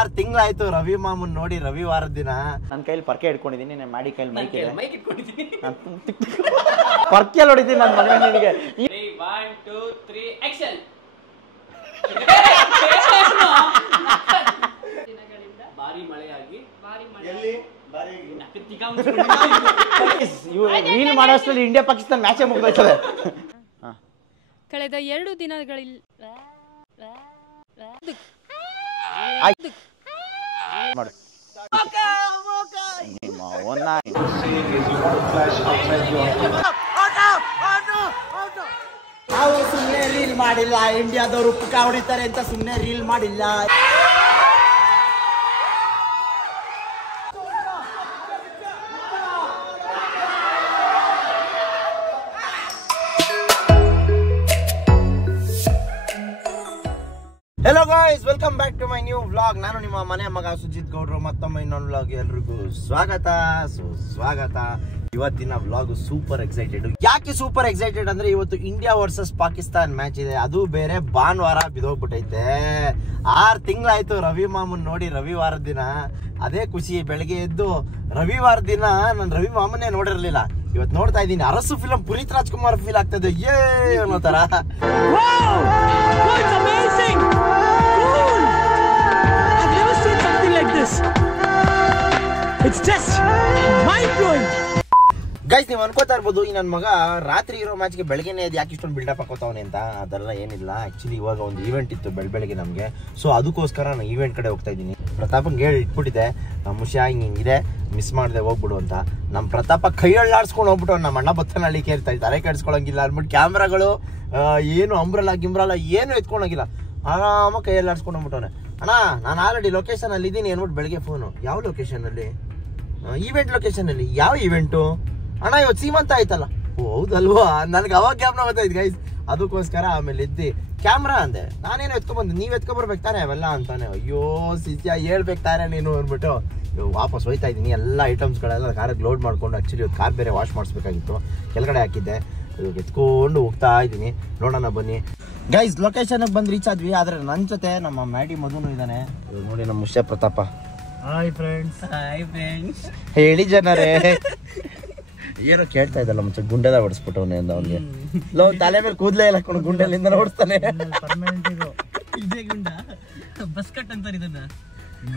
6 ತಿಂಗಳಾಯ್ತು ರವಿ ಮಾಮನ್ ನೋಡಿ ರವಿವಾರದ ದಿನ ನನ್ನ ಕೈಲಿ ಪರ್ಕೆ ಇಟ್ಕೊಂಡಿದ್ದೀನಿ, ನಾನು ಮಾಡಿ ಕೈಲಿ ಮೈಕ್ ಇಟ್ಕೊಂಡಿದ್ದೀನಿ, ಪರ್ಕೆಯಲ್ಲಿ ಹೊಡಿತೀನಿ ನನ್ನ ಮಗ ನಿನಗೆ. 1 2 3 ಆಕ್ಷನ್. ಭಾರಿ ಮಳೆಯಾಗಿ ರೀಲ್ ಮಾಡೋಷ್ಟರಲ್ಲಿ ಇಂಡಿಯಾ ಪಾಕಿಸ್ತಾನ ಮ್ಯಾಚೇ ಮುಗಿದೋಯ್ತದೆ. ಕಳೆದ 2 ದಿನಗಳಲ್ಲಿ ನಾವು ಸುಮ್ಮನೆ ರೀಲ್ ಮಾಡಿಲ್ಲ, ಇಂಡಿಯಾದವರು ಪುಕ್ಕ ಹೊಡಿತಾರೆ ಅಂತ ಸುಮ್ಮನೆ ರೀಲ್ ಮಾಡಿಲ್ಲ. Hello guys, welcome back to my new vlog. ನಾನು ನಿಮ್ಮ ಮನೆ ಮಗ ಸುಜಿತ್ ಗೌಡ್ರು. ಮತ್ತೊಮ್ಮೆ ಇನ್ನೊಂದು ವ್ಲಾಗ್ ಎಲ್ರಿಗೂ ಸ್ವಾಗತ. ಇವತ್ತಿನ ವ್ಲಾಗ್ ಸೂಪರ್ ಎಕ್ಸೈಟೆಡ್. ಯಾಕೆ ಸೂಪರ್ ಎಕ್ಸೈಟೆಡ್ ಅಂದ್ರೆ ಇವತ್ತು ಇಂಡಿಯಾ ವರ್ಸಸ್ ಪಾಕಿಸ್ತಾನ್ ಮ್ಯಾಚ್ ಇದೆ. ಅದು ಬೇರೆ ಭಾನುವಾರ ಬಿದೋಗ್ಬಿಟ್ಟೈತೆ. 6 ತಿಂಗಳಾಯ್ತು ರವಿ ಮಾಮನ್ ನೋಡಿ ರವಿವಾರದ ದಿನ. ಅದೇ ಖುಷಿ. ಬೆಳಗ್ಗೆ ಎದ್ದು ರವಿವಾರ ದಿನ ನಾನು ರವಿ ಮಾಮನ್ನೇ ನೋಡಿರ್ಲಿಲ್ಲ. ಇವತ್ತು ನೋಡ್ತಾ ಇದ್ದೀನಿ. ಅರಸು ಫಿಲಂ ಪುನೀತ್ ರಾಜ್ಕುಮಾರ್ ಫೀಲ್ ಆಗ್ತದೆ ಅನ್ನೋ ತರ. ಗೈಸ್, ನೀವು ಅನ್ಕೋತಾ ಇರ್ಬೋದು ಈ ನನ್ನ ಮಗ ರಾತ್ರಿ ಇರೋ ಮ್ಯಾಚ್ಗೆ ಬೆಳಗ್ಗೆನೇ ಯಾಕೆ ಇಷ್ಟೊಂದು ಬಿಲ್ಡಪ್ ಹಾಕೋತಾವನೆ ಅಂತ. ಅದೆಲ್ಲ ಏನಿಲ್ಲ. ಆಕ್ಚುಲಿ ಇವಾಗ ಒಂದು ಈವೆಂಟ್ ಇತ್ತು ಬೆಳಗ್ಗೆ ನಮಗೆ. ಸೊ ಅದಕ್ಕೋಸ್ಕರ ನಾನು ಈವೆಂಟ್ ಕಡೆ ಹೋಗ್ತಾ ಇದ್ದೀನಿ. ಪ್ರತಾಪಂಗೆ ಹೇಳಿ ಇಟ್ಬಿಟ್ಟಿದ್ದೆ, ಮುಷಾ ಹಿಂಗಿದೆ, ಮಿಸ್ ಮಾಡಿದೆ ಹೋಗ್ಬಿಡು ಅಂತ. ನಮ್ಮ ಪ್ರತಾಪ ಕೈಯಳ್ಳಾಡ್ಸ್ಕೊಂಡು ಹೋಗ್ಬಿಟ್ಟು ನಮ್ಮ ಅಣ್ಣ ಬತ್ತನಲ್ಲಿ ಕೇಳ್ತಾ ಇದ್ದಾರೆ, ಕೆಡ್ಸ್ಕೊಳಂಗಿಲ್ಲ ಅಂದ್ಬಿಟ್ಟು ಕ್ಯಾಮ್ರಾಗಳು ಏನು ಅಂಬ್ರಲ್ಲ ಗಿಂಬ್ರಲ್ಲ ಏನು ಎತ್ಕೊಳಂಗಿಲ್ಲ, ಆರಾಮಾಗಿ ಕೈಯಲ್ಲಾಡ್ಸ್ಕೊಂಡು ಹೋಗ್ಬಿಟ್ಟವನೆ. ಅಣ್ಣ ನಾನು ಆಲ್ರೆಡಿ ಲೊಕೇಶನ್ ಅಲ್ಲಿ ಇದ್ದೀನಿ ಅಂದ್ಬಿಟ್ಟು ಬೆಳಗ್ಗೆ ಫೋನು. ಯಾವ ಲೊಕೇಶನ್ ಅಲ್ಲಿ? ಈವೆಂಟ್ ಲೊಕೇಶನ್ ಅಲ್ಲಿ. ಯಾವ ಈವೆಂಟು ಅಣ್ಣ? ಇವತ್ತು ಸೀಮಂತ ಆಯ್ತಲ್ಲ. ಓ ಹೌದಲ್ವಾ, ನನಗೆ ಅವಾಗ ಕ್ಯಾಮ್ರಾ ಗೊತ್ತಾಯ್ತು ಗೈಸ್. ಅದಕ್ಕೋಸ್ಕರ ಆಮೇಲೆ ಎದ್ದಿ ಕ್ಯಾಮ್ರಾ ಅಂದೆ. ನಾನೇನು ಎತ್ಕೊಂಡ್ಬಂದೆ, ನೀವು ಎತ್ಕೊಂಡ್ಬರ್ಬೇಕು ತಾನೆ ಅವೆಲ್ಲ ಅಂತಾನೆ. ಅಯ್ಯೋ ಸಿಸ್ಯ ಹೇಳ್ಬೇಕು ತಾನೆ ನೀನು ಅಂದ್ಬಿಟ್ಟು ವಾಪಸ್ ಹೋಯ್ತಾ ಇದ್ದೀನಿ. ಎಲ್ಲ ಐಟಮ್ಸ್ಗಳೆಲ್ಲ ಕಾರಿಗೆ ಲೋಡ್ ಮಾಡ್ಕೊಂಡು. ಆ್ಯಕ್ಚುಲಿ ಇವತ್ತು ಕಾರ್ ಬೇರೆ ವಾಶ್ ಮಾಡಿಸ್ಬೇಕಾಗಿತ್ತು, ಕೆಳಗಡೆ ಹಾಕಿದ್ದೆ. ಇವಾಗ ಎತ್ಕೊಂಡು ಹೋಗ್ತಾ ಇದ್ದೀನಿ. ನೋಡೋಣ ಬನ್ನಿ ಗೈಸ್. ಲೊಕೇಶನ್ಗೆ ಬಂದು ರೀಚ್ ಆದ್ವಿ. ಆದರೆ ನನ್ನ ಜೊತೆ ನಮ್ಮ ಮ್ಯಾಡಿ ಮಧುನು ಇದ್ದಾನೆ. ನೋಡಿ ನಮ್ಮ ಮುಷ್ಯ ಪ್ರತಾಪ. Hi friends. ಹೇಳಿ ಜನರೇ. ಏನೋ ಕೇಳ್ತಾ ಇದ್ದಲ್ಲ ಮುಂಚೆ ಗುಂಡೆಲ್ಲ ಹೊಡಿಸ್ಬಿಟ್ಟವನೆ ಅಂತ. ಅವ್ನಿಗೆ ತಲೆ ಮೇಲೆ ಕೂದಲೇ ಇಲ್ಲ, ಗುಂಡೆಲಿಂದ ಓಡಿಸ್ತಾನೆ. ಇದೇ ಗುಂಡ ಬಸ್ ಕಟ್ ಅಂತಾರೆ ಇದನ್ನ.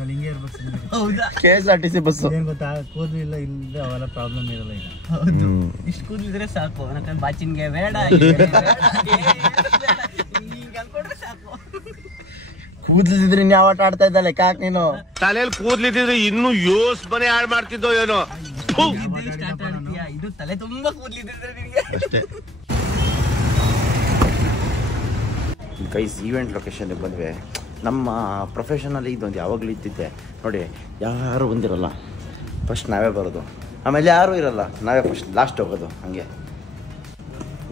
ಹಿಂಗೆ ಇರ್ಬೇಕು. ಹೌದಾ? KSRTC bus. ಏನ್ ಗೊತ್ತಾ, ಕೂದಲು ಇಲ್ಲ ಇಲ್ಲದೆ ಅವೆಲ್ಲ ಪ್ರಾಬ್ಲಮ್ ಇರಲ್ಲ ಈಗ. ಹೌದು, ಇಷ್ಟು ಕೂದಲಿದ್ರೆ ಸಾಕು. ನನ್ನ ಬಾಚಿನ್ಗೆ ಬೇಡ, ಅನ್ಕೊಂಡ್ರೆ ಸಾಕು. ಕೂದಲಿದ್ರೆ ಯಾವ ಆಟ ಆಡ್ತಾ ಇದ್ದಲ್ಲ ಕಾಕ್ ನೀನು. ತಲೆಯಲ್ಲಿ ಕೂದಲಿದ್ರೆ ಇನ್ನೂ ಯೋಸ್ ಮನೆ ಹಾಳು ಮಾಡ್ತಿದ್ದೋ ಏನೋ. ಇದು ತಲೆ ತುಂಬಾ ಕೂದಲಿದ್ರೆ ನಿನಗೆ ಅಷ್ಟೇ. ಗೈಸ್, ಈವೆಂಟ್ ಲೊಕೇಶನ್ಗೆ ಬಂದ್ವಿ. ನಮ್ಮ ಪ್ರೊಫೆಷನಲ್ಲಿ ಇದೊಂದು ಯಾವಾಗಲೂ ಇದ್ದಿದ್ದೆ ನೋಡಿ. ಯಾರು ಬಂದಿರಲ್ಲ, ಫಸ್ಟ್ ನಾವೇ ಬರೋದು. ಆಮೇಲೆ ಯಾರೂ ಇರಲ್ಲ, ನಾವೇ ಫಸ್ಟ್ ಲಾಸ್ಟ್ ಹೋಗೋದು. ಹಾಗೆ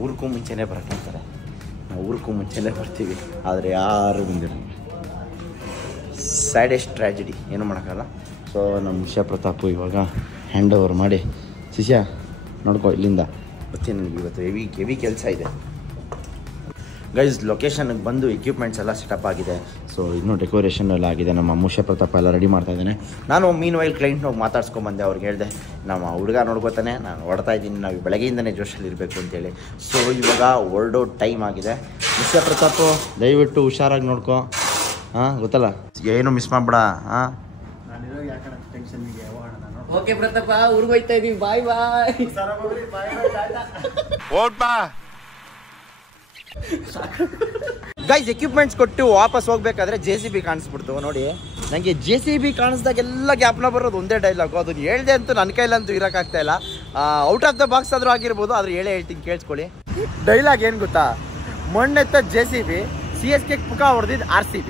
ಊರ್ಗೂ ಮುಂಚೆನೇ ಬರೋಕ್ಕಾಗ್ತಾರೆ. ನಾವು ಊರ್ಗೂ ಮುಂಚೆನೇ ಬರ್ತೀವಿ, ಆದರೆ ಯಾರು ಬಂದಿರಲ್ಲ. ಸ್ಯಾಡೆಸ್ಟ್ ಟ್ರ್ಯಾಜಿಡಿ, ಏನೂ ಮಾಡೋಕ್ಕಲ್ಲ. ಸೊ ನಮ್ಮ ಶಿಷ್ಯ ಪ್ರತಾಪು ಇವಾಗ ಹ್ಯಾಂಡ್ ಓವರ್ ಮಾಡಿ, ಶಿಷ್ಯ ನೋಡ್ಕೊ ಇಲ್ಲಿಂದ ಬರ್ತೀನಿ. ನನಗೆ ಇವತ್ತು ಹೆವಿ ಕೆಲಸ ಇದೆ ಗೈಸ್. ಲೊಕೇಶನ್ಗೆ ಬಂದು ಎಕ್ವಿಪ್ಮೆಂಟ್ಸ್ ಎಲ್ಲ ಸೆಟಪ್ ಆಗಿದೆ. ಸೊ ಇನ್ನೂ ಡೆಕೋರೇಷನ್ ಎಲ್ಲ ಆಗಿದೆ. ನಮ್ಮ ಮುಷ್ಯ ಪ್ರತಾಪ ಎಲ್ಲ ರೆಡಿ ಮಾಡ್ತಾ ಇದ್ದಾನೆ. ನಾನು ಮೀನ್ ವೈಲ್ ಕ್ಲೈಂಟ್ನ ಹೋಗಿ ಮಾತಾಡ್ಸ್ಕೊಂಬಂದೆ. ಅವ್ರಿಗೆ ಹೇಳಿದೆ ನಮ್ಮ ಹುಡುಗ ನೋಡ್ಕೋತಾನೆ, ನಾನು ಹೊಡ್ತಾ ಇದ್ದೀನಿ, ನಾವು ಬೆಳಗ್ಗೆಯಿಂದನೇ ಜೋಶಲ್ಲಿ ಇರಬೇಕು ಅಂತೇಳಿ. ಸೊ ಇವಾಗ ಹೊರಡೋ ಟೈಮ್ ಆಗಿದೆ. ಮುಷ್ಯ ಪ್ರತಾಪು ದಯವಿಟ್ಟು ಹುಷಾರಾಗಿ ನೋಡ್ಕೊ. ಹಾಂ ಗೊತ್ತಲ್ಲ, ಏನು ಮಿಸ್ ಮಾಡ್ಬೇಡ. ಹಾಂ ಓಕೆ ಪ್ರತಾಪ, ಊರಿಗೆ ಹೋಯ್ತಾ ಇದೀವಿ. ಬಾಯ್ ಬಾಯ್. ಗೈಸ್, ಎಕ್ವಿಪ್ಮೆಂಟ್ಸ್ ಕೊಟ್ಟು ವಾಪಸ್ ಹೋಗ್ಬೇಕಾದ್ರೆ JCB ಕಾಣಿಸ್ಬಿಡ್ತು ನೋಡಿ. ನನಗೆ JCB ಕಾಣಿಸ್ದಾಗೆಲ್ಲ ಗ್ಯಾಪ್ನ ಬರೋದು ಒಂದೇ ಡೈಲಾಗು. ಅದನ್ನು ಹೇಳ್ದೆ ಅಂತೂ ನನ್ನ ಕೈಲಂತೂ ಇರೋಕ್ಕಾಗ್ತಾ ಇಲ್ಲ. ಔಟ್ ಆಫ್ ದ ಬಾಕ್ಸ್ ಆದರೂ ಆಗಿರ್ಬೋದು, ಆದರೂ ಹೇಳ್ತೀನಿ ಕೇಳಿಸ್ಕೊಳ್ಳಿ. ಡೈಲಾಗ್ ಏನು ಗೊತ್ತಾ? ಮೊನ್ನೆತ್ತ JCB, CSK ಪುಕ್ಕ ಹೊಡೆದಿದ್ದು RCB.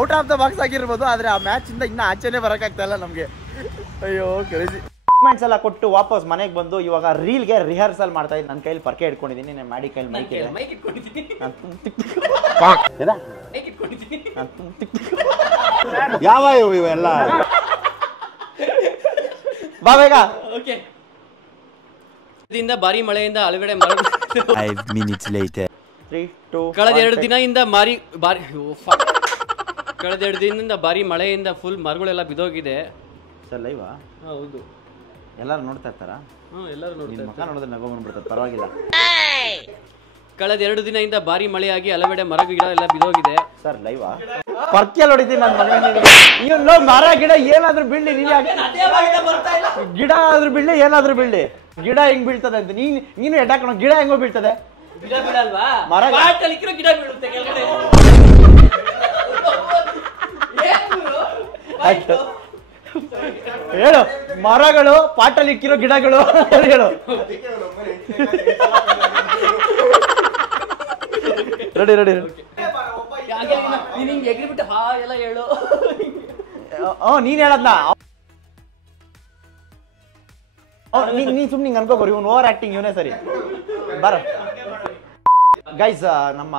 Out of the box ಆಗಿರ್ಬೋದು, ಆದರೆ ಆ ಮ್ಯಾಚಿಂದ ಇನ್ನೂ ಆಚೆನೇ ಬರೋಕ್ಕಾಗ್ತಾ ಇಲ್ಲ ನಮಗೆ. ಅಯ್ಯೋ ಕ್ರೇಜಿ. ಎಕ್ವಿಪ್ಮೆಂಟ್ಸ್ ಎಲ್ಲ ಕೊಟ್ಟು ವಾಪಸ್ ಮನೆಗೆ ಬಂದು ಇವಾಗ ರೀಲ್ಗೆ ರಿಹರ್ಸಲ್ ಮಾಡ್ತಾ ಇದ್ದೀನಿ. ನನ್ನ ಕೈಲಿ ಪರ್ಕೆ ಇಟ್ಕೊಂಡಿದ್ದೀನಿ, ನಾನು ಮಾಡಿ ಕೈಲಿ ಮೈಕ್ ಇಟ್ಕೊಂಡಿದ್ದೀನಿ. ಯಾವ ಇವೆಲ್ಲ ಬಾ ಬೇಗ. ಓಕೆ. ಭಾರಿ ಮಳೆಯಿಂದ ಅಳಗಡೆ 5 minutes later. 3 2 ಕಳೆದ 2 ದಿನದಿಂದ ಭಾರಿ ಕಳೆದ 2 ದಿನದಿಂದ ಭಾರಿ ಮಳೆಯಿಂದ ಫುಲ್ ಮರಗಳೆಲ್ಲ ಬಿದ್ದೋಗಿದೆ. ಸರ್ ಲೈವಾ? ಹೌದು. ಎಲ್ಲರೂ ನೋಡ್ತಾ ಇರ್ತಾರಾ? ಎಲ್ಲರೂ ನೋಡ್ತಾರೆ. ಮಕ್ಕ ನೋಡಿದ್ರೆ ನಗು ಬಂದ್ಬಿಡ್ತಾರೆ, ಪರವಾಗಿಲ್ಲ. ಕಳೆದ 2 ದಿನದಿಂದ ಭಾರಿ ಮಳೆಯಾಗಿ ಹಲವೆಡೆ ಮರ ಗಿಡ ಎಲ್ಲ ಬಿದ್ದೋಗಿದೆ. ಸರ್ ಲೈವಾ? ಪರ್ಕೆಲ್ ಹೊಡಿತೀನಿ ನನ್ನ ಮಗನಿಗೆ. ಇವನು ಮರ ಗಿಡ ಏನಾದ್ರೂ ಬೀಳ್ಲಿ, ಗಿಡ ಆದ್ರೂ ಬೀಳ್ಲಿ, ಏನಾದ್ರೂ ಬೀಳ್ಲಿ, ಗಿಡ ಹೆಂಗ್ ಬೀಳ್ತದೆ ಅಂತ ನೀನು ಎಡ್ಡಾಕೋಣ. ಗಿಡ ಹೆಂಗೋ ಬೀಳ್ತದೆ? ಗಿಡ ಬೀಳಲ್ವಾ? ಮರ ಗಿಡ ಬೀಳುತ್ತೆ ಕೆಳಗಡೆ. ಹೇಳು, ಮರಗಳು ಪಾಟಲ್ಲಿ ಇಕ್ಕಿರೋ ಗಿಡಗಳು ಹೇಳು. ರೆಡಿ ರೆಡಿ ಎಗ್ರಿಬಿಟ್ಟು ಹಾ ಎಲ್ಲ ಹೇಳು. ನೀನ್ ಹೇಳದ್ನ ನೀನ್ ಸುಮ್ನೆ ಹಿಂಗ್ ಅನ್ಕೋಬಾರ. ಇವನು ಓವರ್ ಆಕ್ಟಿಂಗ್, ಇವನೇ ಸರಿ. ಬರ ಗೈಸ್, ನಮ್ಮ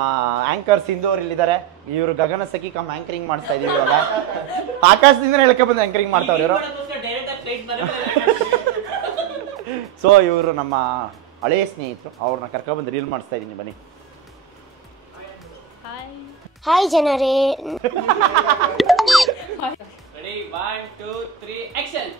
ಆಂಕರ್ ಸಿಂಧು ಅವ್ರು ಇಲ್ಲಿದ್ದಾರೆ. ಇವರು ಗಗನ ಸಖಿ ಕಮ್ ಆಂಕರಿಂಗ್ ಮಾಡಿಸ್ತಾ ಇದೀವಿ ಇವಾಗ. ಆಕಾಶದಿಂದ ಹೇಳ್ಕ ಬಂದು ಆಂಕರಿಂಗ್ ಮಾಡ್ತಾವ್ರು ಇವರು. ಸೊ ಇವರು ನಮ್ಮ ಹಳೆಯ ಸ್ನೇಹಿತರು, ಅವ್ರನ್ನ ಕರ್ಕೊಂಡ್ಬಂದು ರೀಲ್ ಮಾಡಿಸ್ತಾ ಇದೀನಿ, ಬನ್ನಿ. ಹಾಯ್ ಜನರೇ. Ready 1 2 3 action.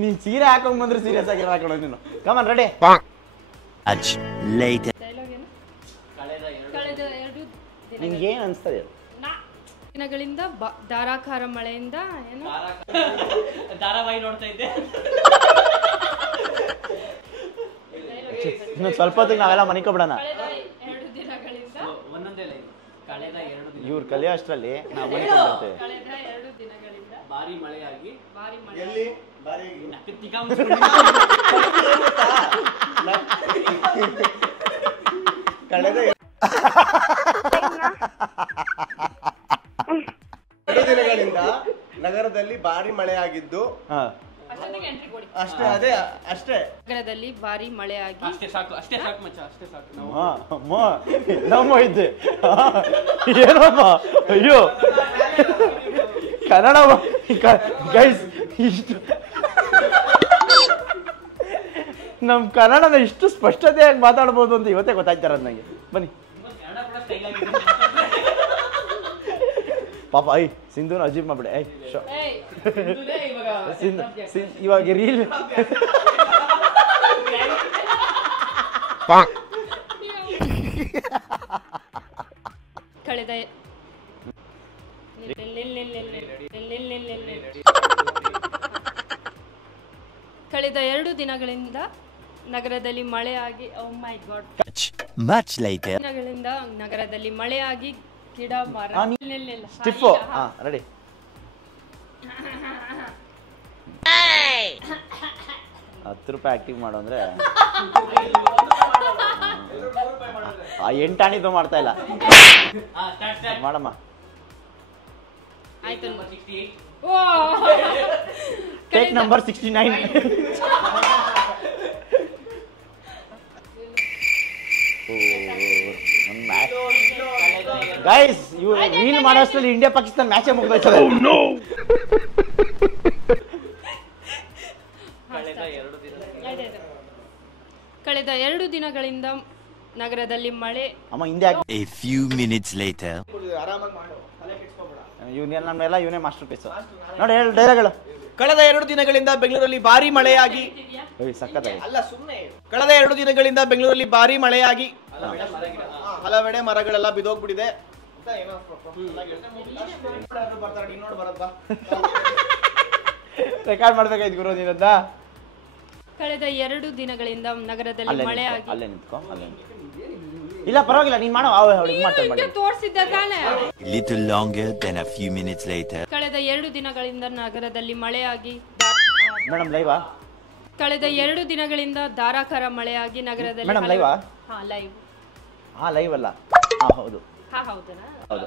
ನೀನ್ ಸೀರೆ ಹಾಕೊಂಡ್ ಬಂದ್ರೆ ಸೀರಿಯಸ್ ಆಗಿ ಹಾಕೊಂಡು ನೀನು. Come on ready. ಕಳೆದ 2 ನಿನ್ಗೆ ಏನ್ ಅನ್ಸ್ತದೆ? ದಿನಗಳಿಂದ ಧಾರಾಕಾರ ಮಳೆಯಿಂದ ಏನು ಧಾರಾವಾಹಿ ನೋಡ್ತಾ ಇದ್ದೆ. ಇನ್ನು ಸ್ವಲ್ಪ ಹೊತ್ತಿಗೆ ನಾವೆಲ್ಲ ಮನಿಕೊಬಿಡೋಣ. ಒಂದೊಂದೇ ಲೈನ್. ಕಳೆದ 2 ದಿನ ಇವ್ರು ಕಲಿಯೋ ಅಷ್ಟರಲ್ಲಿ ನಾವು ಮನಿಕೊಬಿಡ್ತೇವೆ. ಕಳೆದ 2 ದಿನಗಳಿಂದ ಭಾರಿ ಮಳೆಯಾಗಿ ಭಾರಿ ಮಳೆ ಎಲ್ಲಿ ಕಳೆದ 2 ದಿನಗಳಿಂದ ನಗರದಲ್ಲಿ ಭಾರಿ ಮಳೆಯಾಗಿದ್ದು ಅಷ್ಟೇ. ಅದೇ ಅಷ್ಟೇ. ನಗರದಲ್ಲಿ ಭಾರಿ ಮಳೆಯಾಗಿ ಅಷ್ಟೇ ಸಾಕು ಮಚ್ಚ, ಅಷ್ಟೇ ಸಾಕು. ನಮ್ಮ ಇದ್ದೆ ಏನಮ್ಮ, ಅಯ್ಯೋ ಕನ್ನಡ ಗೈಸ್, ಇಷ್ಟು ನಮ್ ಕನ್ನಡನ ಇಷ್ಟು ಸ್ಪಷ್ಟತೆಯಾಗಿ ಮಾತಾಡ್ಬೋದು ಅಂತ ಇವತ್ತೇ ಗೊತ್ತಾಯ್ತಾರ ನನಗೆ. ಬನ್ನಿ ಪಾಪ. ಐ ಸಿಂಧುನ ಅಜೀಬ್ ಮಾಡ್ಬಿಡೆ. ಐ ಇವಾಗ ರೀಲ್ ಕಳೆದ ಕಳೆದ 2 ದಿನಗಳಿಂದ ನಗರದಲ್ಲಿ ಮಳೆಯಾಗಿ ದಿನಗಳಿಂದ ನಗರದಲ್ಲಿ ಮಳೆಯಾಗಿ ಗಿಡ ಮರ ಸ್ಟಿಫು. ರೆಡಿ. ₹10 ಆಕ್ಟಿಂಗ್ ಮಾಡು ಅಂದ್ರೆ 8 ಆಣಿದು ಮಾಡ್ತಾ ಇಲ್ಲ. ಮಾಡಮ್ಮ. ಆಯ್ತು. Take number 69. ಗೈಸ್, ಇವ್ ರೀಲ್ ಮಾಡೋಷ್ಟರಲ್ಲಿ ಇಂಡಿಯಾ ಪಾಕಿಸ್ತಾನ ಮ್ಯಾಚೇ ಮುಗ್ದೋಯ್ತದೆ. ಕಳೆದ 2 ದಿನಗಳಿಂದ ನಗರದಲ್ಲಿ ಮಳೆ. ಅಮ್ಮ ಹಿಂದೆ A few minutes later. ನಮ್ಮೆಲ್ಲ ಇವನೇ ಮಾಸ್ಟರ್ ಪೀಸ್. ನೋಡಿ ಹೇಳು ಡೈಲಾಗ್ಗಳು. ಕಳೆದ 2 ದಿನಗಳಿಂದ ಬೆಂಗಳೂರಲ್ಲಿ ಭಾರಿ ಮಳೆಯಾಗಿ ಸಕ್ಕತ್ತಾಗಿ. ಕಳೆದ 2 ದಿನಗಳಿಂದ ಬೆಂಗಳೂರಲ್ಲಿ ಭಾರಿ ಮಳೆಯಾಗಿ ಹಲವೆಡೆ ಮರಗಳೆಲ್ಲ ಬಿದ್ದೋಗ್ಬಿಟ್ಟಿದೆ. ರೆಕಾರ್ಡ್ ಮಾಡ್ಬೇಕಾಯ್ತು ಗುರು ನೀನಂತ. ಕಳೆದ 2 ದಿನಗಳಿಂದ ನಗರದಲ್ಲಿ ಮಳೆಯಾಗಿ. ಅಲ್ಲೇ ನಿಂತ್ಕೊ, ಅಲ್ಲೇ ಇಲ್ಲ ಪರವಾಗಿಲ್ಲ, ನೀನ್ ಮಾಡೋ ಮಾಡ್ತಾರೆ. ತೋರಿಸಿದ್ದ ತಾನೆ. Little longer than a few minutes later. ಕಳೆದ 2 ದಿನಗಳಿಂದ ನಗರದಲ್ಲಿ ಮಳೆಯಾಗಿ. ಮೇಡಮ್ ಲೈವಾ? ಕಳೆದ 2 ದಿನಗಳಿಂದ ಧಾರಾಕಾರ ಮಳೆಯಾಗಿ ನಗರದಲ್ಲಿ. ಮೇಡಮ್ ಲೈವಾ? ಲೈವ್. ಲೈವ್ ಅಲ್ಲ. ಹೌದು ಹೌದಾ? ಹೌದು.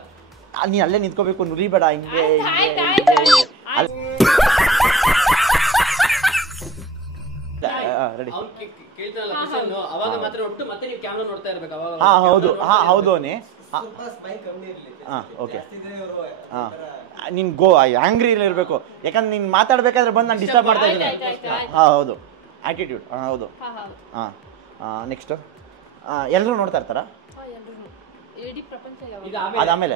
ನೀನ್ ಅಲ್ಲೇ ನಿಂತ್ಕೋಬೇಕು, ನುರಿಬೇಡ ಹಿಂಗೆ. ರೆಡಿ. ಅವಾಗ ಮಾತ್ರ ಒಟ್ಟು ಮತ್ತೆ ನೀವು ಕ್ಯಾಮೆರಾ ನೋಡ್ತಾ ಇರ್ಬೇಕು ಅವಾಗ. ಹೌದು ಹೌದು ನೀ. ಓಕೆ. ನೀನ್ ಗೋ ಆಂಗ್ರಿ ಇರಬೇಕು, ಯಾಕಂದ್ರೆ ನೀನ್ ಮಾತಾಡ್ಬೇಕಾದ್ರೆ ಬಂದು ನಾನು ಡಿಸ್ಟರ್ಬ್ ಮಾಡ್ತಾ ಇದ್ದೀನಿ. ಹೌದು. ಆಟಿಟ್ಯೂಡ್ ಹೌದು. ಹಾ ಹೌದು. ನೆಕ್ಸ್ಟ್ ಎಲ್ಲರೂ ನೋಡ್ತಾ ಇರ್ತಾರಾ? ಇಡೀ ಪ್ರಪಂಚ ಅದಾದ್ಮೇಲೆ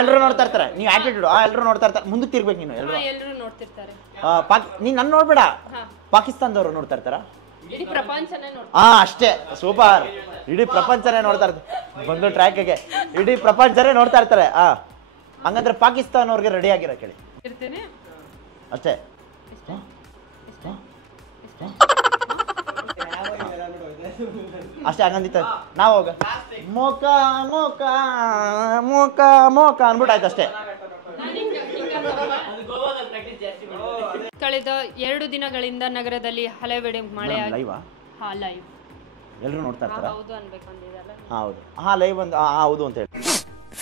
ಎಲ್ಲರೂ ನೋಡ್ತಾ ಇರ್ತಾರೆ. ನೀವು ಆಟಿಟ್ಯೂಡ್ ಎಲ್ಲರೂ ನೋಡ್ತಾ ಇರ್ತಾರೆ. ಮುಂದಕ್ಕೆ ತಿರ್ಬೇಕು ನೀನು. ಎಲ್ಲರೂ ನೋಡ್ತಿರ್ತಾರೆ. ನೀನು ನನ್ನ ನೋಡ್ಬೇಡ. ಪಾಕಿಸ್ತಾನದವರು ನೋಡ್ತಾ ಇರ್ತಾರ? ಇಡೀ ಪ್ರಪಂಚನೇ ನೋಡ್ತಾರೆ. ಅಷ್ಟೇ, ಸೂಪರ್. ಇಡೀ ಪ್ರಪಂಚನೇ ನೋಡ್ತಾ ಇರ್ತಾರೆ. ಬಂದು ಟ್ರ್ಯಾಕ್ಗೆ ಇಡೀ ಪ್ರಪಂಚನೇ ನೋಡ್ತಾ ಇರ್ತಾರೆ. ಹಂಗಂದ್ರೆ ಪಾಕಿಸ್ತಾನವ್ರಿಗೆ ರೆಡಿ ಆಗಿರೋ ಕೇಳಿ ಇರ್ತೇನೆ ಅಷ್ಟೇ. ಅಷ್ಟೇ ಹಂಗಂದಿತ್ತ ನಾವು ಹೋಗ ಮೋಕ ಮೋಕ ಮೋಕ ಮೋಕ ಅನ್ಬಿಟ್ಟು ಆಯ್ತು ಅಷ್ಟೇ. ಕಳೆದ 2 ದಿನಗಳಿಂದ ನಗರದಲ್ಲಿ ಹಲವೆಡೆ ಮಳೆಯಾಗಿ ಲೈವ್ ಲೈವ್ ಎಲ್ಲರೂ ನೋಡ್ತಾ ಇರ್ತಾರ? ಹೌದು ಅನ್ಬೇಕಂದಿದಲ್ಲ. ಹೌದು ಲೈವ್ ಒಂದು ಹೌದು ಅಂತ ಹೇಳಿ.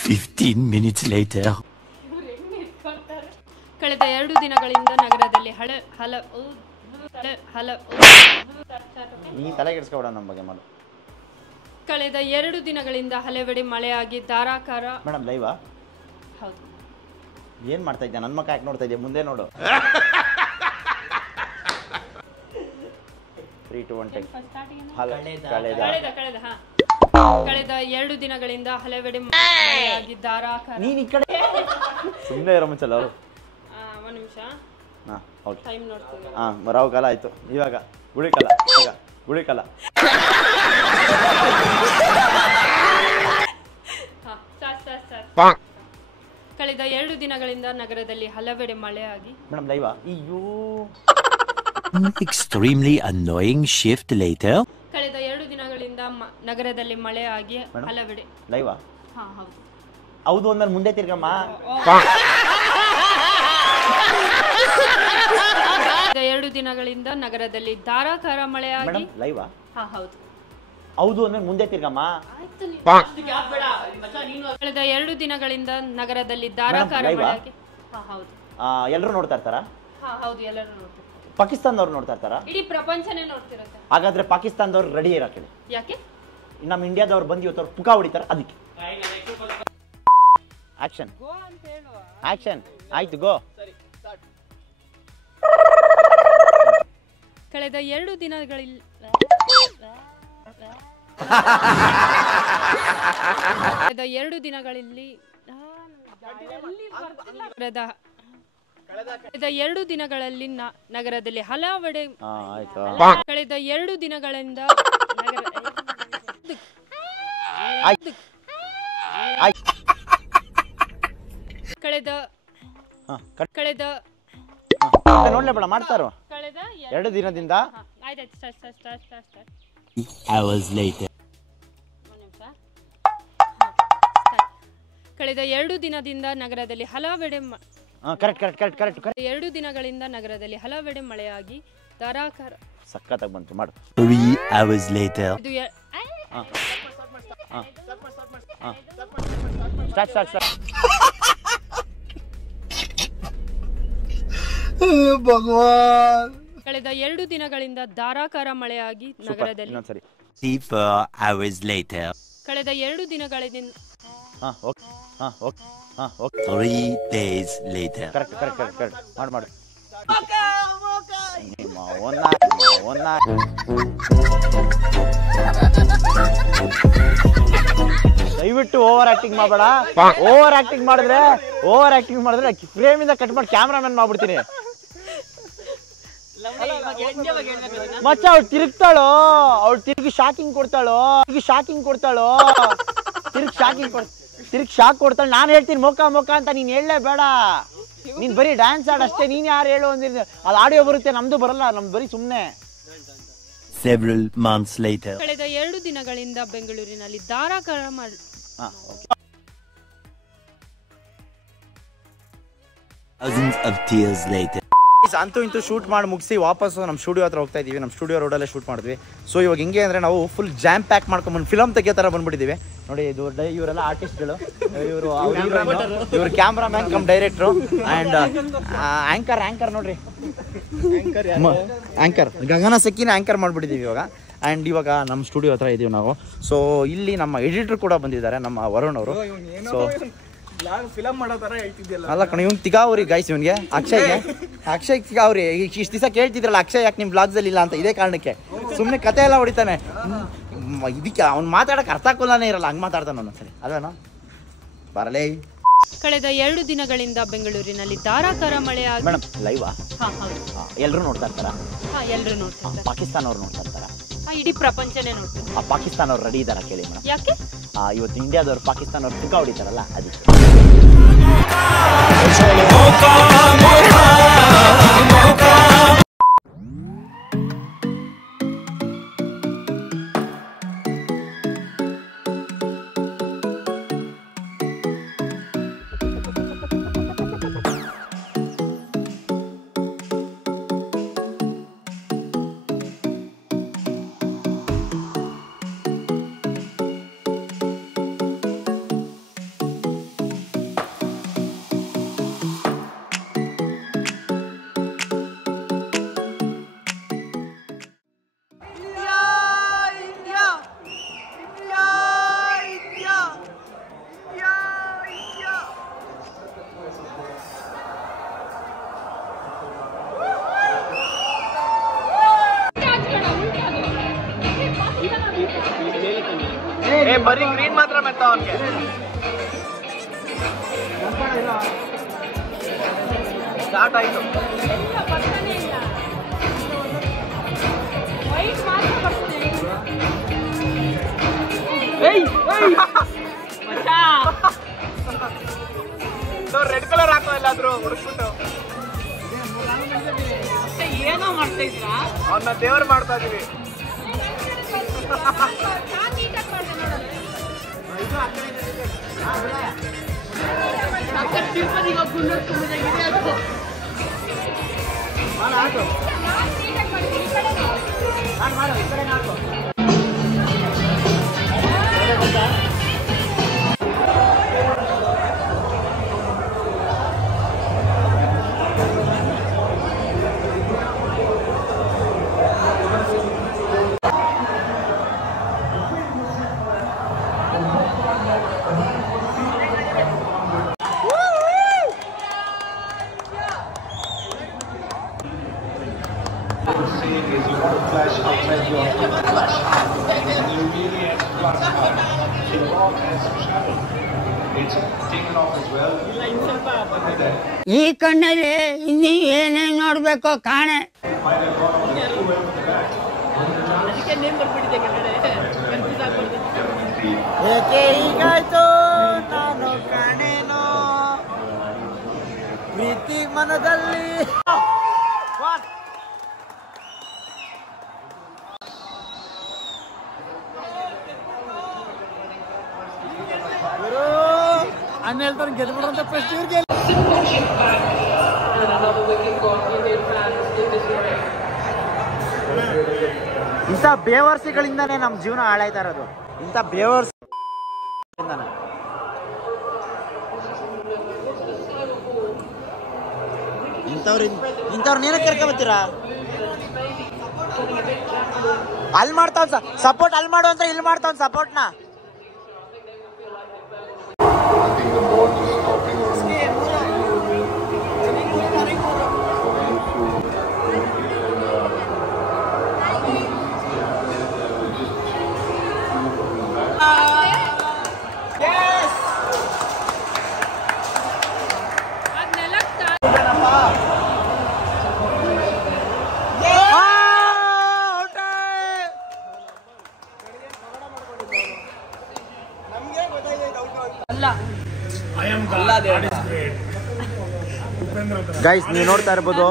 15 minutes later. ಕಳೆದ 2 ದಿನಗಳಿಂದ ನಗರದಲ್ಲಿ ನೀ ತಲೆ ಕೆಡಿಸ್ಕೊಬೇಡ ನಮ್ಮ ಬಗ್ಗೆ ಮಾಡು. ಕಳೆದ 2 ದಿನಗಳಿಂದ ಹಲವೆಡೆ ಮಳೆಯಾಗಿ ಧಾರಾಕಾರ. ಮೇಡಮ್ ಲೈವಾ? ಹೌದು. ಏನ್ ಮಾಡ್ತಾ ಇದ್ದೆ? ನನ್ನ ಮಕ್ಕ ಯಾಕೆ ನೋಡ್ತಾ ಇದ್ದೆ? ಮುಂದೆ ನೋಡು. 3 2 1 ಕಳೆದ 2 ದಿನಗಳಿಂದ ಹಲವೆಡೆ ಮಳೆಯಾಗಿ ಧಾರಾಕಾರ. ನೀನ್ ಈ ಕಡೆ ಸುಮ್ಮನೆ ಇರೋ ಮುಂಚಲ್ಲ ಅವರು. ಒಂದು ನಿಮಿಷ ಓಕೆ. ಟೈಮ್ ನೋಡ್ತೀನಿ. ರಾವ್ ಕಾಲ ಆಯ್ತು. ಇವಾಗ ಗುಳಿ ಕಾಲ. ಗುಳಿ ಕಾಲ. ಕಳೆದ 2 ದಿನಗಳಿಂದ ನಗರದಲ್ಲಿ ಹಲವೆಡೆ ಮಳೆಯಾಗಿ. ಮೇಡಮ್ ಲೈವಾ? ಅಯ್ಯೋ Extremely annoying shift later. ಕಳೆದ 2 ದಿನಗಳಿಂದ ನಗರದಲ್ಲಿ ಮಳೆಯಾಗಿ ಹಲವೆಡೆ. ಲೈವಾ? ಹೌದು. ಹೌದು ಅಂದ್ರೆ ಮುಂದೆ ತಿರ್ಗಮ್ಮ. ಕಳೆದ 2 ದಿನಗಳಿಂದ ನಗರದಲ್ಲಿ ಧಾರಾಕಾರ ಮಳೆಯಾಗಿ. ಲೈವಾ? ಹೌದು. ಹೌದು ಅಂದ್ರೆ ಮುಂದೆ ತಿರ್ಗಮ್ಮ. ಕಳೆದ 2 ದಿನಗಳಿಂದ ನಗರದಲ್ಲಿ ಧಾರಾಕಾರ ಮಳೆಯಾಗಿ. ಹೌದು. ಎಲ್ಲರೂ ನೋಡ್ತಾ ಇರ್ತಾರ? ಹೌದು, ಎಲ್ಲರೂ ನೋಡ್ತಾರೆ. ಪಾಕಿಸ್ತಾನದವ್ರು ನೋಡ್ತಾ ಇರ್ತಾರ? ಇಡೀ ಪ್ರಪಂಚನೇ ನೋಡ್ತಿರುತ್ತೆ. ಹಾಗಾದ್ರೆ ಪಾಕಿಸ್ತಾನದವ್ರು ರೆಡಿ ಇರೋ ಕೇಳಿ. ಯಾಕೆ? ನಮ್ಮ ಇಂಡಿಯಾದವ್ರು ಬಂದು ಇವತ್ತವ್ರು ಪುಕ ಹೊಡಿತಾರ ಅದಕ್ಕೆ. ಆಕ್ಷನ್ ಆಕ್ಷನ್ ಆಯ್ತು ಗೋ. ಕಳೆದ 2 ದಿನಗಳಲ್ಲಿ ಕಳೆದ 2 ದಿನಗಳಲ್ಲಿ ಕಳೆದ 2 ದಿನಗಳಲ್ಲಿ ನಗರದಲ್ಲಿ ಹಲವೆಡೆ. ಕಳೆದ 2 ದಿನಗಳಿಂದ ಕಳೆದ ಕಳೆದ ನೋಡ್ಲೇಬೇಡ ಮಾಡ್ತಾರೋ. ಕಳೆದ 2 ದಿನದಿಂದ Hours later. ಕಳೆದ 2 ದಿನದಿಂದ ನಗರದಲ್ಲಿ ಹಲವೆಡೆ. ಕರೆಕ್ಟ್ 2 ದಿನಗಳಿಂದ ನಗರದಲ್ಲಿ ಹಲವೆಡೆ ಮಳೆಯಾಗಿ ಧಾರಾಕಾರ. ಸಕ್ಕತ್ತಾಗಿ ಬಂತು ಮಾಡು. 3 hours later. ಸ್ಟಾರ್ಟ್. ಭಗವಾನ್. ಕಳೆದ 2 ದಿನಗಳಿಂದ ಧಾರಾಕಾರ ಮಳೆಯಾಗಿ ನಗರದಲ್ಲಿ. ಇನ್ನೊಂದ್ಸರಿ. 4 hours later. ಕಳೆದ 2 ದಿನಗಳಿಂದ 3 days later. ಕರೆಕ್ಟ್ ಮಾಡು. ದಯವಿಟ್ಟು ಓವರ್ ಆಕ್ಟಿಂಗ್ ಮಾಡಬೇಡ. ಓವರ್ ಆಕ್ಟಿಂಗ್ ಮಾಡಿದ್ರೆ ಫ್ರೇಮ್ ಇಂದ ಕಟ್ ಮಾಡಿ ಕ್ಯಾಮ್ರಾಮನ್ ಮಾಡ್ಬಿಡ್ತೀನಿ. ಮಚ್ಚ ಅವ್ಳು ತಿರುಗ್ತಾಳೋ, ಅವಳು ತಿರುಗಿ ಶಾಕಿಂಗ್ ಕೊಡ್ತಾಳೋ, ತಿರುಗಿ ಶಾಕ್ ಕೊಡ್ತಾಳೆ. ನಾನು ಹೇಳ್ತೀನಿ ಮೊಕ್ಕ ಅಂತ, ನೀನ್ ಹೇಳಲೇ ಬೇಡ. ನೀನ್ ಬರೀ ಡ್ಯಾನ್ಸ್ ಆಡಷ್ಟೇ. ನೀನ್ ಯಾರು ಹೇಳು ಅಂದಿರ? ಅದು ಆಡಿಯೋ ಬರುತ್ತೆ, ನಮ್ದು ಬರಲ್ಲ. ನಮ್ದು ಬರೀ ಸುಮ್ನೆ. Several months later. ಕಳೆದ 2 ದಿನಗಳಿಂದ ಬೆಂಗಳೂರಿನಲ್ಲಿ ಧಾರಾಕಾರ ಮಳೆ. Thousands of tears later. ಅಂತೂ ಇಂತೂ ಶೂಟ್ ಮಾಡಿ ಮುಗಿಸಿ ವಾಪಸ್ಸು ನಮ್ಮ ಸ್ಟುಡಿಯೋ ಹತ್ರ ಹೋಗ್ತಾ ಇದೀವಿ. ನಮ್ಮ ಸ್ಟುಡಿಯೋ ರೋಡಲ್ಲೇ ಶೂಟ್ ಮಾಡಿದ್ವಿ. ಸೊ ಇವಾಗ ಹಿಂಗೆ ಅಂದರೆ ನಾವು ಫುಲ್ ಜಾಮ್ ಪ್ಯಾಕ್ ಮಾಡ್ಕೊಂಡ್ಬಂದು ಫಿಲಮ್ ತೆಗಿಯೋ ಥರ ಬಂದ್ಬಿಟ್ಟಿದ್ದೀವಿ ನೋಡಿ. ಇವರೆಲ್ಲ ಆರ್ಟಿಸ್ಟ್ಗಳು, ಇವರು cameraman come director and anchor ನೋಡ್ರಿ. ಆ್ಯಂಕರ್ ಗಗನ ಸೆಕ್ಕಿನ ಆ್ಯಂಕರ್ ಮಾಡಿಬಿಟ್ಟಿದ್ದೀವಿ ಇವಾಗ. ಆ್ಯಂಡ್ ಇವಾಗ ನಮ್ಮ ಸ್ಟುಡಿಯೋ ಹತ್ರ ಇದ್ದೀವಿ ನಾವು. ಸೊ ಇಲ್ಲಿ ನಮ್ಮ ಎಡಿಟರ್ ಕೂಡ ಬಂದಿದ್ದಾರೆ, ನಮ್ಮ ವರುಣ್ ಅವರು. ಸೊ ಫಿಲಮ್ ಮಾಡೋ ತರ ಹೇಳ್ತಿದ್ಯಲ್ಲ. ಅಲ್ಲ ಕಣ, ಇವ್ನು ತಿಗಾವ್ರಿ ಗೈಸ್, ಇವನಿಗೆ ಅಕ್ಷಯ್ಗೆ ಅಕ್ಷಯ್ ಅವ್ರಿ ಇಷ್ಟು ದಿವಸ ಕೇಳ್ತಿದ್ರಲ್ಲ ಅಕ್ಷಯ್ ಯಾಕೆ ನಿಮ್ಮ ಬ್ಲಾಗ್ಸಲ್ಲಿ ಇಲ್ಲ ಅಂತ ಇದೇ ಕಾರಣಕ್ಕೆ ಸುಮ್ಮನೆ ಕತೆ ಎಲ್ಲ ಹೊಡಿತಾನೆ ಇದಕ್ಕೆ ಅವ್ನು ಮಾತಾಡೋಕೆ ಅರ್ಥ ಹಾಕೋಲ್ಲೇ ಇರಲ್ಲ ಹಂಗೆ ಮಾತಾಡ್ತಾನೆ ಒಂದೊಂದ್ಸರಿ ಅದೇನೋ ಬರಲೇ. ಕಳೆದ 2 ದಿನಗಳಿಂದ ಬೆಂಗಳೂರಿನಲ್ಲಿ ಧಾರಾಕಾರ ಮಳೆಯಾಗಿ ಮೇಡಮ್ ಲೈವಾ ಎಲ್ಲರೂ ನೋಡ್ತಾ ಇರ್ತಾರ? ಎಲ್ಲರೂ ನೋಡ್ತಾರೆ. ಪಾಕಿಸ್ತಾನ ಅವ್ರು ನೋಡ್ತಾ ಇರ್ತಾರ? ಇಡೀ ಪ್ರಪಂಚನೇ ನೋಡ್ತಾರೆ. ಪಾಕಿಸ್ತಾನ ಅವ್ರು ರೆಡಿ ಇದಾರ ಕೇಳಿ ಮೇಡಮ್. ಯಾಕೆ ಇವತ್ತು ಇಂಡಿಯಾದವ್ರು ಪಾಕಿಸ್ತಾನ ಅವ್ರು ತುಕ ಹೊಡಿತಾರಲ್ಲ ಅದಕ್ಕೆ. ಬರೀ ಗ್ರೀನ್ ಮಾತ್ರ ಮೆತ್ತ ಅವನಿಗೆ. ಸ್ಟಾರ್ಟ್ ಆಯ್ತು. ರೆಡ್ ಕಲರ್ ಹಾಕೋ ಎಲ್ಲಾದ್ರೂ ಹುಡುಕ್ಬಿಟ್ಟು ಏನೋ ಮಾಡ್ತಾ ಇದ್ರಾ? ಅವನ್ನ ದೇವ್ರು ಮಾಡ್ತಾ ಇದೀವಿ. ಈ ಕಣ್ಣಲ್ಲಿ ಇನ್ನೂ ಏನೇನು ನೋಡ್ಬೇಕೋ ಕಾಣೆ. ಏಕೆ ಹೀಗಾಯ್ತು ನಾನು ಕಾಣೇನೋ ಪ್ರೀತಿ ಮನದಲ್ಲಿ. ಅನ್ನ ಹೇಳ್ತಾರೆ ಗೆದ್ಬಿಡುವಂತ ಪ್ರಶ್ನೆ ಇವ್ರಿಗೆ. ಇಂಥ ಬೇವರ್ಸಿಗಳಿಂದಾನೇ ನಮ್ಮ ಜೀವನ ಹಾಳಾಯ್ತಾ ಇರೋದು. ಇಂಥ ಬೇವರ್ಸ್ ಇಂಥವ್ರನ್ನ ಏನಕ್ಕೆ ಕರ್ಕೊಂಬತ್ತೀರಾ? ಅಲ್ಲಿ ಮಾಡ್ತಾವ್ ಸಪೋರ್ಟ್, ಅಲ್ಲಿ ಮಾಡು ಅಂತ ಇಲ್ಲಿ ಮಾಡ್ತಾವ್ ಸಪೋರ್ಟ್ನ. ಗೈಸ್ ನೀವು ನೋಡ್ತಾ ಇರ್ಬೋದು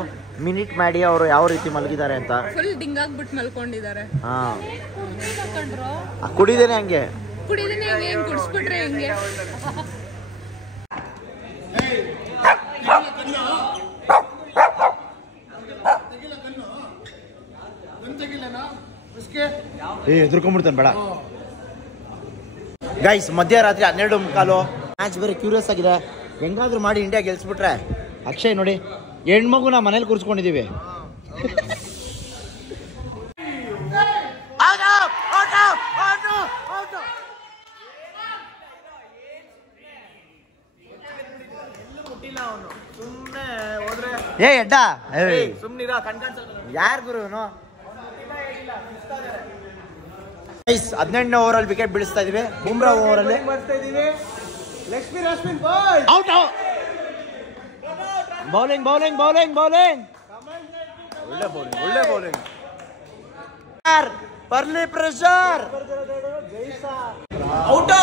ಮಿನಿಟ್ ಮಾಡಿ ಅವರು ಯಾವ ರೀತಿ ಮಲಗಿದ್ದಾರೆ ಅಂತ. ಫುಲ್ ಡಿಂಗಾಗ್ಬಿಟ್ಟು ಮಲ್ಕೊಂಡಿದ್ದಾರೆ. ಹಾ ಕುಡಿದೇನೆ ಹಂಗೆ ಹೆಂಗೆ ಕುಡಿಸ್ಬಿಟ್ರೆ ಹೆಂಗೆ? ಎದುರ್ಕೊಂಡ್ಬಿಡ್ತಾನೆ ಬೇಡ. ಗೈಸ್ ಮಧ್ಯರಾತ್ರಿ 12:15 ಮ್ಯಾಚ್ ಬೇರೆ ಕ್ಯೂರಿಯಸ್ ಆಗಿದೆ. ಹೆಂಗಾದ್ರೂ ಮಾಡಿ ಇಂಡಿಯಾ ಗೆಲ್ಸ್ಬಿಟ್ರೆ ಅಕ್ಷಯ್ ನೋಡಿ ಹೆಣ್ಮಗು ನಾ ಮನೇಲಿ ಕೂರಿಸ್ಕೊಂಡಿದೀವಿ. ಸುಮ್ಮನೆ ಹೋದ್ರೆ ಏ ಎಡ್ಡ ಸುಮ್ನಿರ ಯಾರು ಗುರುನು 18ನೇ ಓವರಲ್ಲಿ ವಿಕೆಟ್ ಬೀಳಿಸ್ತಾ ಇದೀವಿ. ಬುಮ್ರಾ ಓವರಲ್ಲಿ ಬೌಲಿಂಗ್ ಬೌಲಿಂಗ್ ಬೌಲಿಂಗ್ ಬೌಲಿಂಗ್ ಒಳ್ಳೆ ಬೌಲಿಂಗ್ ಒಳ್ಳೆ ಬೌಲಿಂಗ್. ಪರ್ಲಿ ಪ್ರೆಷರ್ ಔಟು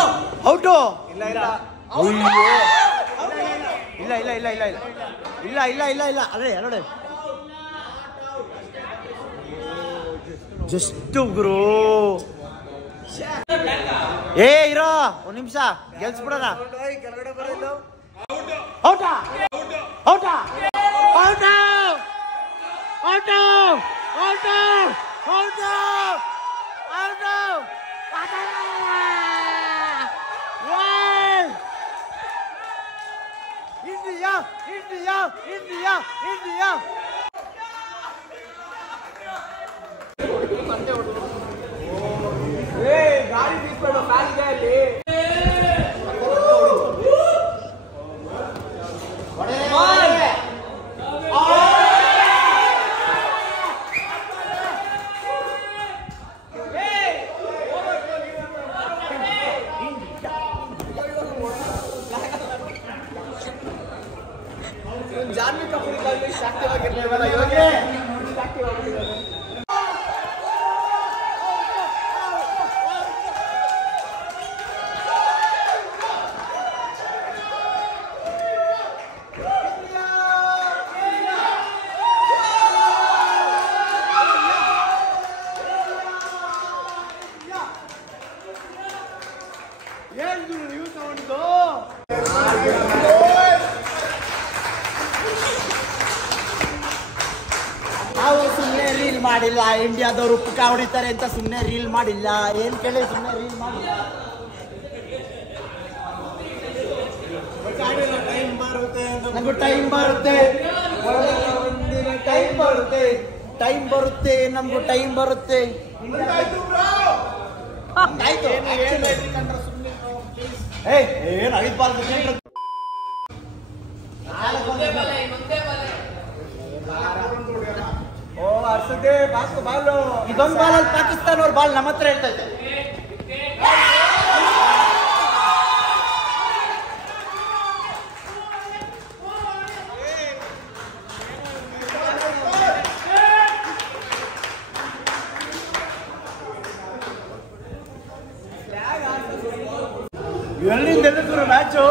ಔಟು ಇಲ್ಲ ಇಲ್ಲ ಇಲ್ಲ ಇಲ್ಲ ಇಲ್ಲ ಇಲ್ಲ ಇಲ್ಲ ಇಲ್ಲ ಇಲ್ಲ ಇಲ್ಲ ಅದೇ ನೋಡಿ ಜಸ್ಟ್ ಗುರು. ಏ ಇರೋ ಒಂದ್ ನಿಮಿಷ ಗೆಲ್ಸ್ಬಿಡೋಣ. ಔಟ ಔಟ ಔಟ ಔಟ ಔಟ ಔಟ ಔಟ ಇಂಡಿಯಾ ಇಂಡಿಯಾ ಇಂಡಿಯಾ ಇಂಡಿಯಾ. ಗಾಡಿ ನಿಲ್ಸ್ಬೇಡ ಕಾಲಿಗೆ ಅಲ್ಲಿ. ಜಾನ್ವಿ ಕಪೂರ್ ಶಾಕ್ತಿವಾಗಿರ್ಲಿಲ್ಲ ಯೋಗಿ ನಾವು ಸುಮ್ಮನೆ ರೀಲ್ ಮಾಡಿಲ್ಲ. ಇಂಡಿಯಾದವ್ರು ಪುಕ್ಕ ಹೊಡಿತಾರೆ ಅಂತ ಸುಮ್ಮನೆ ರೀಲ್ ಮಾಡಿಲ್ಲ. ಏನ್ ಕೇಳಿ ಸುಮ್ಮನೆ ರೀಲ್ ಮಾಡಿಲ್ಲ. ನಂಗೂ ಟೈಮ್ ಬರುತ್ತೆ ಟೈಮ್ ಬರುತ್ತೆ ಟೈಮ್ ಬರುತ್ತೆ ನಮ್ಗೂ ಟೈಮ್ ಬರುತ್ತೆ. ಏನು 5 ಬಾಲ್ ಇದೊಂದು ಬಾಲಲ್ಲಿ ಪಾಕಿಸ್ತಾನ ಅವ್ರ ಬಾಲ್ ನಮ್ಮ ಹತ್ರ ಹೇಳ್ತಾ ಇದೆ. ಎಲ್ಲಿಂದ ಎಲ್ಲಿದ್ರು ಮ್ಯಾಚು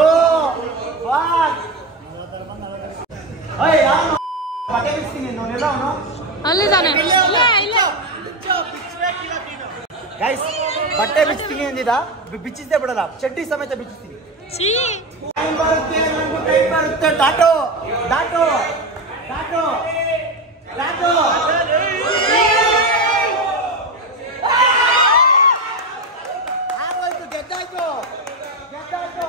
ಗೈಸ್ ಬಟ್ಟೆ ಬಿಚ್ತೀನಿ ಅಂದಿದ ಬಿಚ್ಚಿಸೇ ಬಿಡಲ್ಲ. ಚಡ್ಡಿ ಸಮೇತ ಬಿಚ್ಚಿಸ್ತೀನಿ. ಟೈಮ್ ಬರುತ್ತೆ ನನಗೂ ಟೈಮ್ ಬರುತ್ತೆ. ಟಾಟೋ ಟಾಟೋ ಟಾಟೋ ಟಾಟೋ ಆಗೋಯ್ತು. ಗೆದ್ದಾಯ್ತು ಗೆದ್ದಾಯ್ತು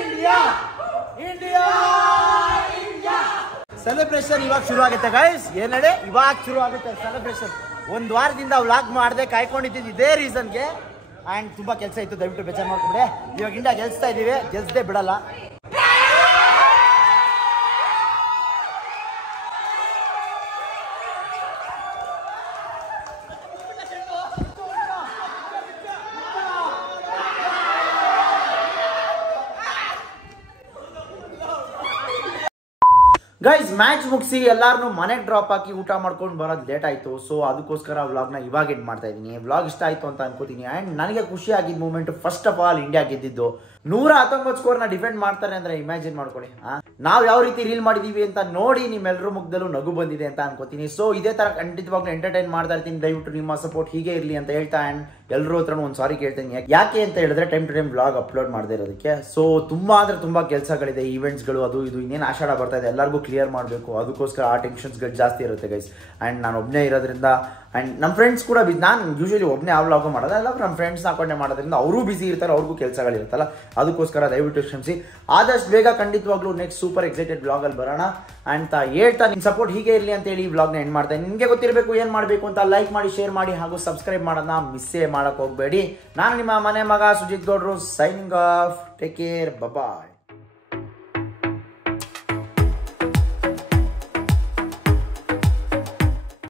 ಇಂಡಿಯಾ ಇಂಡಿಯಾ ಇಂಡಿಯಾ. ಸೆಲೆಬ್ರೇಷನ್ ಇವಾಗ ಶುರು ಆಗುತ್ತೆ ಗೈಸ್. ಏನ್ ಹೇಳಿ ಇವಾಗ ಶುರು ಆಗುತ್ತೆ ಸೆಲೆಬ್ರೇಷನ್. ಒಂದು ವಾರದಿಂದ ವ್ಲಾಗ್ ಮಾಡದೆ ಕಾಯ್ಕೊಂಡಿದ್ದು ಇದೇ ರೀಸನ್ಗೆ. ಆ್ಯಂಡ್ ತುಂಬಾ ಕೆಲಸ ಇತ್ತು, ದಯವಿಟ್ಟು ಬೇಜಾರು ಮಾಡ್ಕೊಂಡೆ. ಇವಾಗ ಇಂಡಿಯಾ ಗೆಲ್ಸ್ತಾ ಇದೀವಿ, ಗೆಲ್ಸದೆ ಬಿಡಲ್ಲ. ಗೈಸ್ ಮ್ಯಾಚ್ ಮುಗಿಸಿ ಎಲ್ಲಾರನ್ನೂ ಮನೆಗೆ ಡ್ರಾಪ್ ಹಾಕಿ ಊಟ ಮಾಡ್ಕೊಂಡು ಬರೋದು ಲೇಟ್ ಆಯಿತು. ಸೊ ಅದಕ್ಕೋಸ್ಕರ ವ್ಲಾಗ್ನ ಇವಾಗ ಎಂಡ್ ಮಾಡ್ತಾ ಇದ್ದೀನಿ. ವ್ಲಾಗ್ ಇಷ್ಟ ಆಯಿತು ಅಂತ ಅನ್ಕೋತೀನಿ. ಆ್ಯಂಡ್ ನನಗೆ ಖುಷಿ ಆಗಿದ್ದ moment first of all India ಗೆದ್ದಿದ್ದು. 119 ಸ್ಕೋರ್ನ ಡಿಫೆಂಡ್ ಮಾಡ್ತಾರೆ ಅಂದರೆ ಇಮ್ಯಾಜಿನ್ ಮಾಡ್ಕೊಳ್ಳಿ. ನಾವು ಯಾವ ರೀತಿ ರೀಲ್ ಮಾಡಿದೀವಿ ಅಂತ ನೋಡಿ ನಿಮ್ಮೆಲ್ಲರ ಮುಖದಲ್ಲೂ ನಗು ಬಂದಿದೆ ಅಂತ ಅನ್ಕೋತೀನಿ. ಸೊ ಇದೇ ಥರ ಖಂಡಿತವಾಗ್ಲೂ ಎಂಟರ್ಟೈನ್ ಮಾಡ್ತಾ ಇರ್ತೀನಿ. ದಯವಿಟ್ಟು ನಿಮ್ಮ ಸಪೋರ್ಟ್ ಹೀಗೆ ಇರಲಿ ಅಂತ ಹೇಳ್ತಾ ಆ್ಯಂಡ್ ಎಲ್ಲರೂ ಹತ್ರನೂ ಒಂದು ಸಾರಿ ಕೇಳ್ತೀನಿ. ಯಾಕೆ ಅಂತ ಹೇಳಿದ್ರೆ time to time vlog upload ಮಾಡದೇ ಇರೋದಕ್ಕೆ. ಸೊ ತುಂಬ ಅಂದರೆ ತುಂಬ ಕೆಲಸಗಳಿದೆ, ಈವೆಂಟ್ಸ್ಗಳು, ಅದು ಇದು ಇನ್ನೇನು ಆಷಾಢ ಬರ್ತಾ ಇದೆ, ಎಲ್ಲರಿಗೂ ಕ್ಲಿಯರ್ ಮಾಡಬೇಕು. ಅದಕ್ಕೋಸ್ಕರ ಆ ಟೆನ್ಷನ್ಸ್ಗಳು ಜಾಸ್ತಿ ಇರುತ್ತೆ ಗೈಸ್. ಆ್ಯಂಡ್ ನಾನು ಒಬ್ಬನೇ ಇರೋದ್ರಿಂದ ಆ್ಯಂಡ್ ನಮ್ಮ ಫ್ರೆಂಡ್ಸ್ ಕೂಡ ನಾನು ಯೂಶಲಿ ಒಬ್ಬನೇ ಆ ವ್ಲಾಗು ಮಾಡೋದು, ಎಲ್ಲ ನಮ್ಮ ಫ್ರೆಂಡ್ಸ್ ಹಾಕೊಂಡೆ ಮಾಡೋದ್ರಿಂದ ಅವರು ಬಿಸಿ ಇರ್ತಾರೆ, ಅವ್ರಿಗೂ ಕೆಲಸಗಳಿರುತ್ತಲ್ಲ. ಅದಕ್ಕೋಸ್ಕರ ದಯವಿಟ್ಟು ಕ್ಷಮಿಸಿ. ಆದಷ್ಟು ಬೇಗ ಖಂಡಿತವಾಗ್ಲೂ ನೆಕ್ಸ್ಟ್ ಸೂಪರ್ ಎಕ್ಸೈಟೆಡ್ ಬ್ಲಾಗಲ್ಲಿ ಬರೋಣ ಅಂತ ಹೇಳ್ತಾ ನಿಮ್ಮ ಸಪೋರ್ಟ್ ಹೀಗೆ ಇರಲಿ ಅಂತ ಹೇಳಿ ಈ ವ್ಲಾಗ್ನ ಎಂಡ್ ಮಾಡ್ತೇನೆ. ನಿಮಗೆ ಗೊತ್ತಿರಬೇಕು ಏನು ಮಾಡಬೇಕು ಅಂತ. ಲೈಕ್ ಮಾಡಿ, ಶೇರ್ ಮಾಡಿ ಹಾಗೂ ಸಬ್ಸ್ಕ್ರೈಬ್ ಮಾಡೋದನ್ನ ಮಿಸ್ಸೇ ಮಾಡಕ್ಕೆ ಹೋಗಬೇಡಿ. ನಾನು ನಿಮ್ಮ ಮನೆ ಮಗ ಸುಜಿತ್ ಗೌಡ್ರು, ಸೈನಿಂಗ್ ಆಫ್. ಟೇಕ್ ಕೇರ್, ಬಾಯ್.